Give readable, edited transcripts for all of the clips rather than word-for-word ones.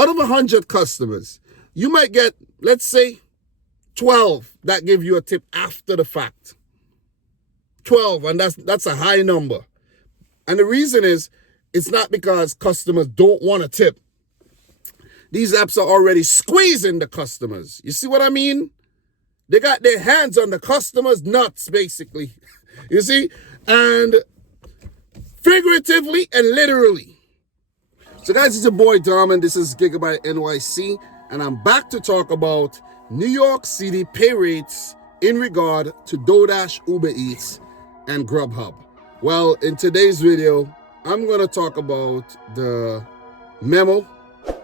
Out of 100 customers, you might get, let's say, 12 that give you a tip after the fact. 12, and that's a high number. And the reason is, it's not because customers don't want a tip. These apps are already squeezing the customers. You see what I mean? They got their hands on the customers' nuts, basically. You see? And figuratively and literally. So guys, it's your boy Dom, and this is Gigabyte NYC, and I'm back to talk about New York City pay rates in regard to Doordash Ubereats and Grubhub. Well, in today's video, I'm going to talk about the memo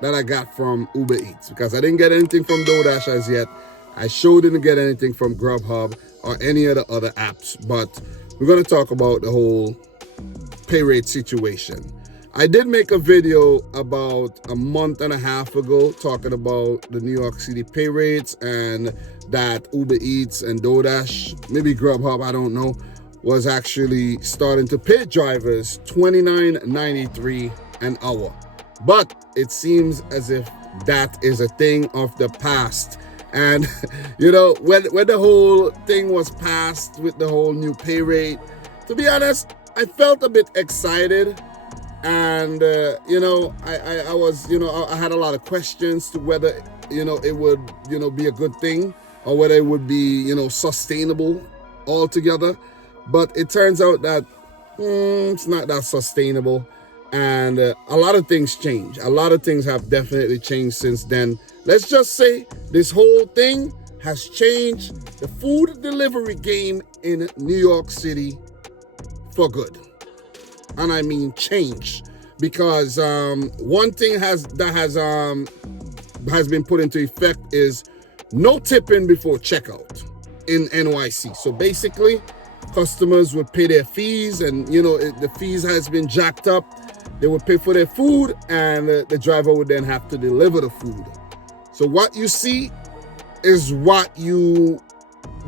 that I got from Ubereats, because I didn't get anything from Doordash as yet. I sure didn't get anything from Grubhub or any of the other apps, but we're going to talk about the whole pay rate situation. I did make a video about a month and a half ago talking about the New York City pay rates, and that Ubereats and Doordash, maybe Grubhub, I don't know, was actually starting to pay drivers $29.93 an hour. But it seems as if that is a thing of the past. And, you know, when the whole thing was passed with the whole new pay rate, to be honest, I felt a bit excited. And, you know, I was, you know, I had a lot of questions to whether, you know, it would, you know, be a good thing or whether it would be, you know, sustainable altogether. But it turns out that it's not that sustainable. And a lot of things change. A lot of things have definitely changed since then. Let's just say this whole thing has changed the food delivery game in New York City for good. And I mean change, because one thing has been put into effect is no tipping before checkout in NYC. So basically, customers would pay their fees, and you know the fees has been jacked up. They would pay for their food, and the driver would then have to deliver the food. So what you see is what you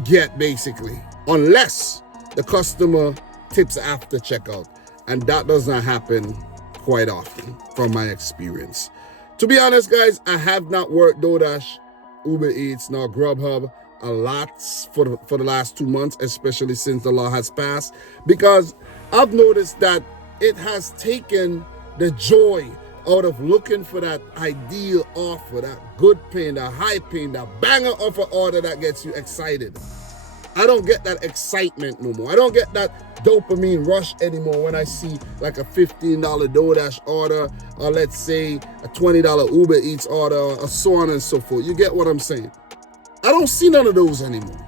get, basically, unless the customer tips after checkout. And that does not happen quite often from my experience. To be honest, guys, I have not worked Doordash, Ubereats, nor Grubhub a lot for the last 2 months, especially since the law has passed, because I've noticed that it has taken the joy out of looking for that ideal offer, that good paying, that high paying, that banger offer order that gets you excited. I don't get that excitement no more. I don't get that dopamine rush anymore when I see like a $15 Doordash order, or let's say a $20 Ubereats order, or so on and so forth. You get what I'm saying? I don't see none of those anymore.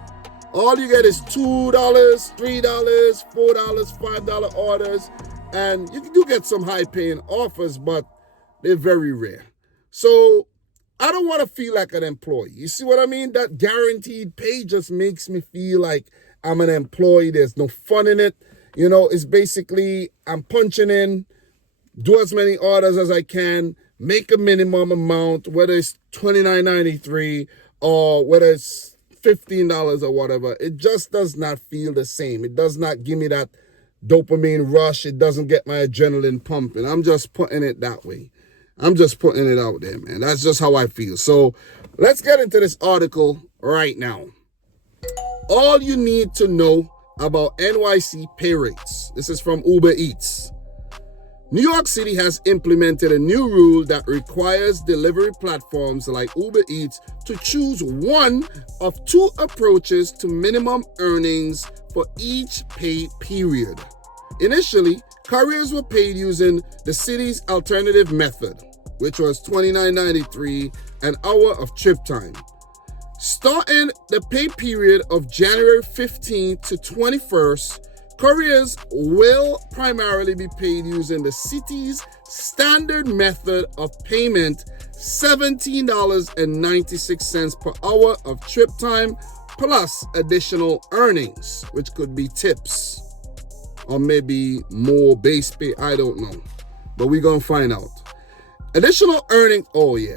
All you get is $2, $3, $4, $5 orders, and you do get some high-paying offers, but they're very rare. So I don't want to feel like an employee. You see what I mean? That guaranteed pay just makes me feel like I'm an employee. There's no fun in it. You know, it's basically I'm punching in, do as many orders as I can, make a minimum amount, whether it's $29.93 or whether it's $15 or whatever. It just does not feel the same. It does not give me that dopamine rush. It doesn't get my adrenaline pumping. I'm just putting it that way. I'm just putting it out there, man. That's just how I feel. So let's get into this article right now. All you need to know about NYC pay rates. This is from Ubereats. New York City has implemented a new rule that requires delivery platforms like Ubereats to choose one of two approaches to minimum earnings for each pay period. Initially, couriers were paid using the city's alternative method, which was $29.93 an hour of trip time. Starting the pay period of January 15th to 21st, couriers will primarily be paid using the city's standard method of payment, $17.96 per hour of trip time, plus additional earnings, which could be tips or maybe more base pay. I don't know, but we're gonna find out. Additional earnings, I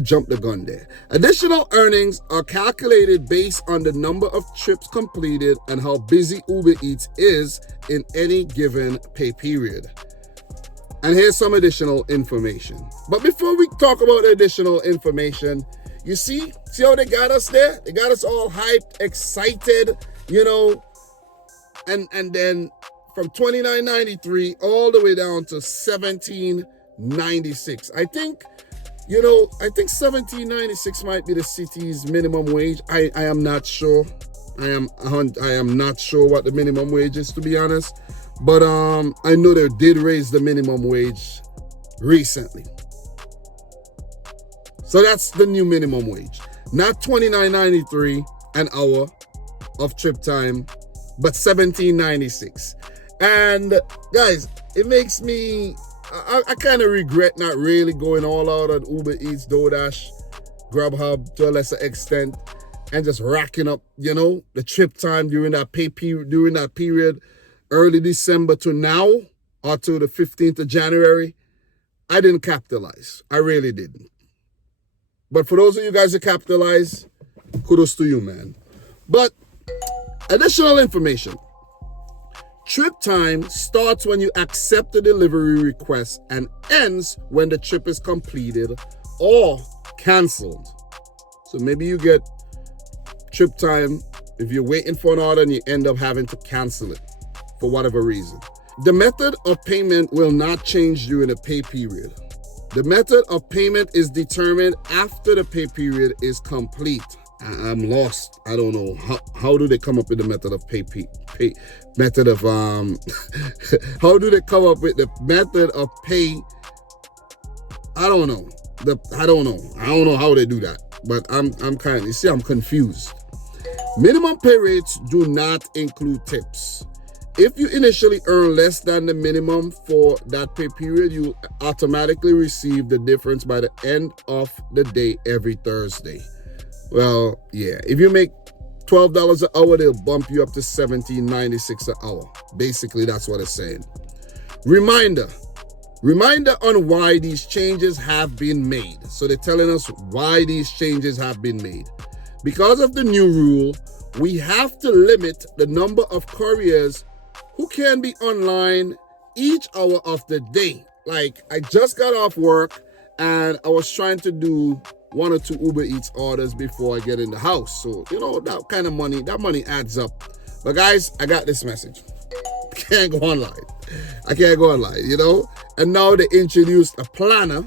jumped the gun there. Additional earnings are calculated based on the number of trips completed and how busy Ubereats is in any given pay period. And here's some additional information. But before we talk about the additional information, you see how they got us there? They got us all hyped, excited, you know, and then from $29.93 all the way down to $17.96. I think $17.96 might be the city's minimum wage. I am not sure. I am not sure what the minimum wage is, to be honest. But I know they did raise the minimum wage recently. So that's the new minimum wage. Not $29.93 an hour of trip time, but $17.96. And guys, it makes me, I kind of regret not really going all out on Uber Eats, Doordash, Grubhub to a lesser extent, and just racking up, you know, the trip time during that period, early December to now, or to the 15th of January. I didn't capitalize. I really didn't. But for those of you guys who capitalize, kudos to you, man. But additional information. Trip time starts when you accept the delivery request and ends when the trip is completed or canceled. So maybe you get trip time if you're waiting for an order and you end up having to cancel it for whatever reason. The method of payment will not change during the pay period. The method of payment is determined after the pay period is complete. I'm lost. I don't know. How do they come up with the method of how do they come up with the method of pay? I don't know. I don't know how they do that. But I'm confused. Minimum pay rates do not include tips. If you initially earn less than the minimum for that pay period, you automatically receive the difference by the end of the day every Thursday. Well, yeah, if you make $12 an hour, they'll bump you up to $17.96 an hour. Basically, that's what it's saying. Reminder on why these changes have been made. So they're telling us why these changes have been made. Because of the new rule, we have to limit the number of couriers who can be online each hour of the day. Like, I just got off work and I was trying to do 1 or 2 Uber Eats orders before I get in the house. So, you know, that money adds up. But guys, I got this message. I can't go online, you know? And now they introduced a planner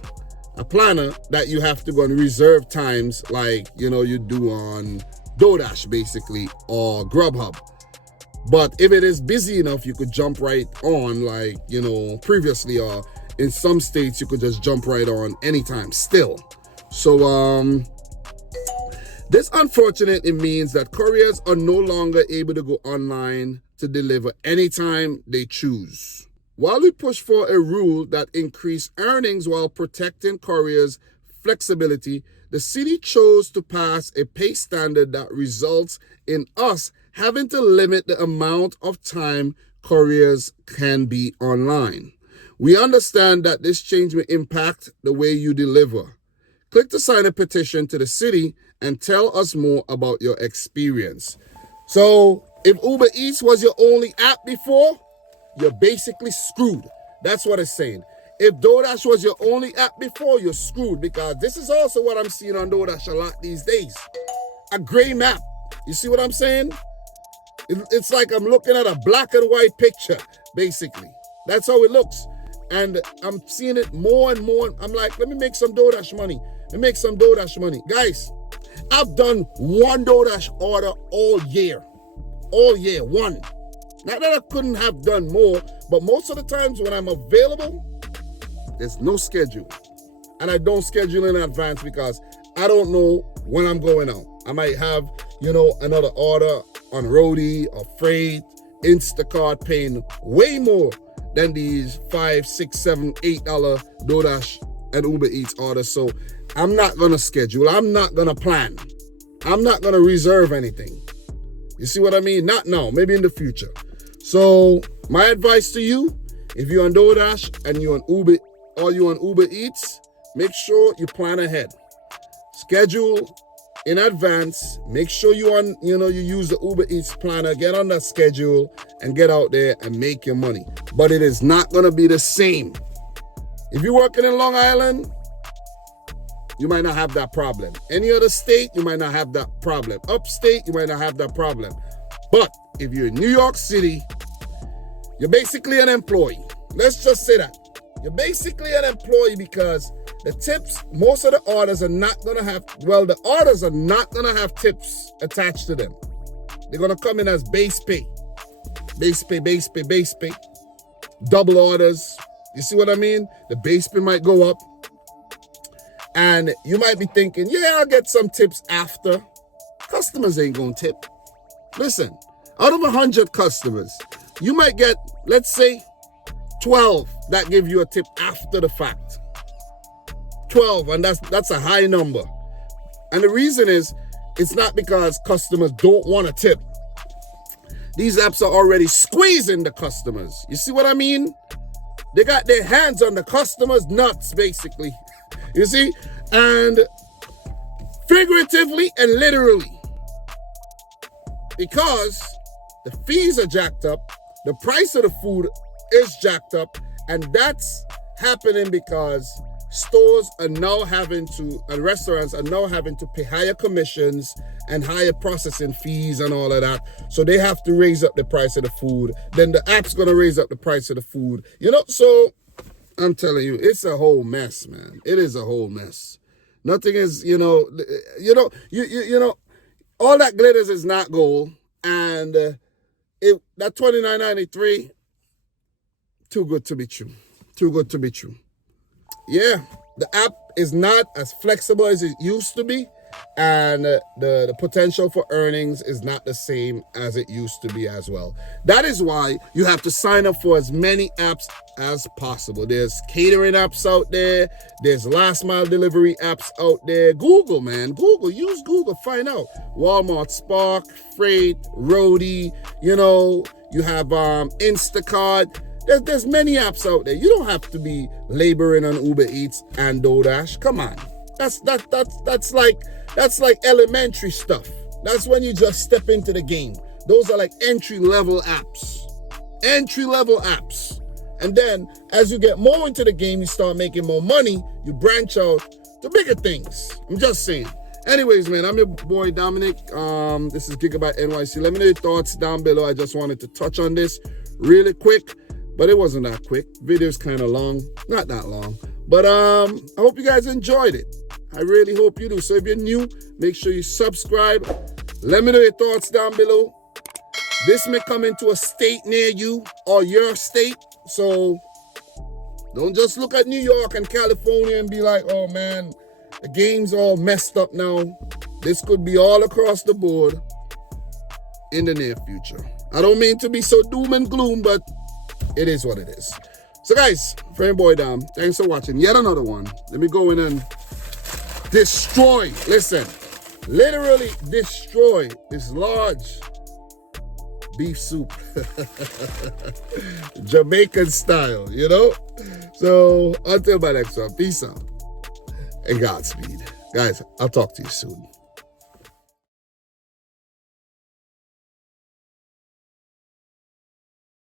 that you have to go and reserve times like, you know, you do on Doordash basically, or Grubhub. But if it is busy enough, you could jump right on, like, you know, previously, or in some states, you could just jump right on anytime still. So, this unfortunately means that couriers are no longer able to go online to deliver anytime they choose. While we push for a rule that increase earnings while protecting couriers' flexibility, the city chose to pass a pay standard that results in us having to limit the amount of time couriers can be online. We understand that this change may impact the way you deliver. Click to sign a petition to the city and tell us more about your experience. So if Uber Eats was your only app before, you're basically screwed. That's what it's saying. If Doordash was your only app before, you're screwed, because this is also what I'm seeing on Doordash a lot these days. A gray map. You see what I'm saying? It's like I'm looking at a black and white picture, basically. That's how it looks. And I'm seeing it more and more. I'm like, let me make some Doordash money. Guys, I've done 1 Doordash order all year, one. Not that I couldn't have done more, but most of the times when I'm available, there's no schedule. And I don't schedule in advance because I don't know when I'm going out. I might have, you know, another order on Roadie or Freight, Instacart, paying way more than these $5, $6, $7, $8 Doordash and Uber Eats orders. So I'm not gonna schedule. I'm not gonna plan. I'm not gonna reserve anything. You see what I mean? Not now, maybe in the future. So my advice to you, if you're on Doordash and you're on Uber or you're on Uber Eats, make sure you plan ahead. Schedule in advance. Make sure you use the Uber Eats planner, get on that schedule and get out there and make your money. But it is not going to be the same. If you're working in Long Island, you might not have that problem. Any other state, you might not have that problem. Upstate, you might not have that problem. But if you're in New York City, you're basically an employee. Let's just say that. You're basically an employee because the tips, most of the orders are not going to have, the orders are not going to have tips attached to them. They're going to come in as base pay. Base pay, base pay, base pay. Double orders. You see what I mean? The base pay might go up. And you might be thinking, yeah, I'll get some tips after. Customers ain't going to tip. Listen, out of 100 customers, you might get, let's say, 12 that give you a tip after the fact. 12, and that's a high number. And the reason is, it's not because customers don't want to tip. These apps are already squeezing the customers. You see what I mean? They got their hands on the customers' nuts, basically. You see? And figuratively and literally. Because the fees are jacked up, the price of the food is jacked up, and that's happening because stores are now having to, and restaurants are now having to pay higher commissions and higher processing fees and all of that. So they have to raise up the price of the food. Then the app's going to raise up the price of the food. So I'm telling you, it's a whole mess, man. It is a whole mess. Nothing is, all that glitters is not gold. And that $29.93, too good to be true. Too good to be true. Yeah, the app is not as flexible as it used to be, and the potential for earnings is not the same as it used to be as well. That is why you have to sign up for as many apps as possible. There's catering apps out there. There's last mile delivery apps out there. Google, man. Use Google. Find out. Walmart, Spark, Freight, Roadie. You have Instacart. There's many apps out there. You don't have to be laboring on Uber Eats and Doordash. Come on. That's like elementary stuff. That's when you just step into the game. Those are like entry-level apps. Entry-level apps. And then as you get more into the game, you start making more money, you branch out to bigger things. I'm just saying. Anyways, man, I'm your boy Dominic. This is Gigabyte NYC. Let me know your thoughts down below. I just wanted to touch on this really quick. But it wasn't that quick. Video's kind of long. Not that long. But I hope you guys enjoyed it. I really hope you do. So if you're new, make sure you subscribe. Let me know your thoughts down below. This may come into a state near you or your state. So don't just look at New York and California and be like, oh man, the game's all messed up now. This could be all across the board in the near future. I don't mean to be so doom and gloom, but it is what it is. So guys, friend boy Dom, thanks for watching yet another one. Let me go in and destroy, listen, literally destroy this large beef soup. Jamaican style, So until my next one, peace out and Godspeed. Guys, I'll talk to you soon.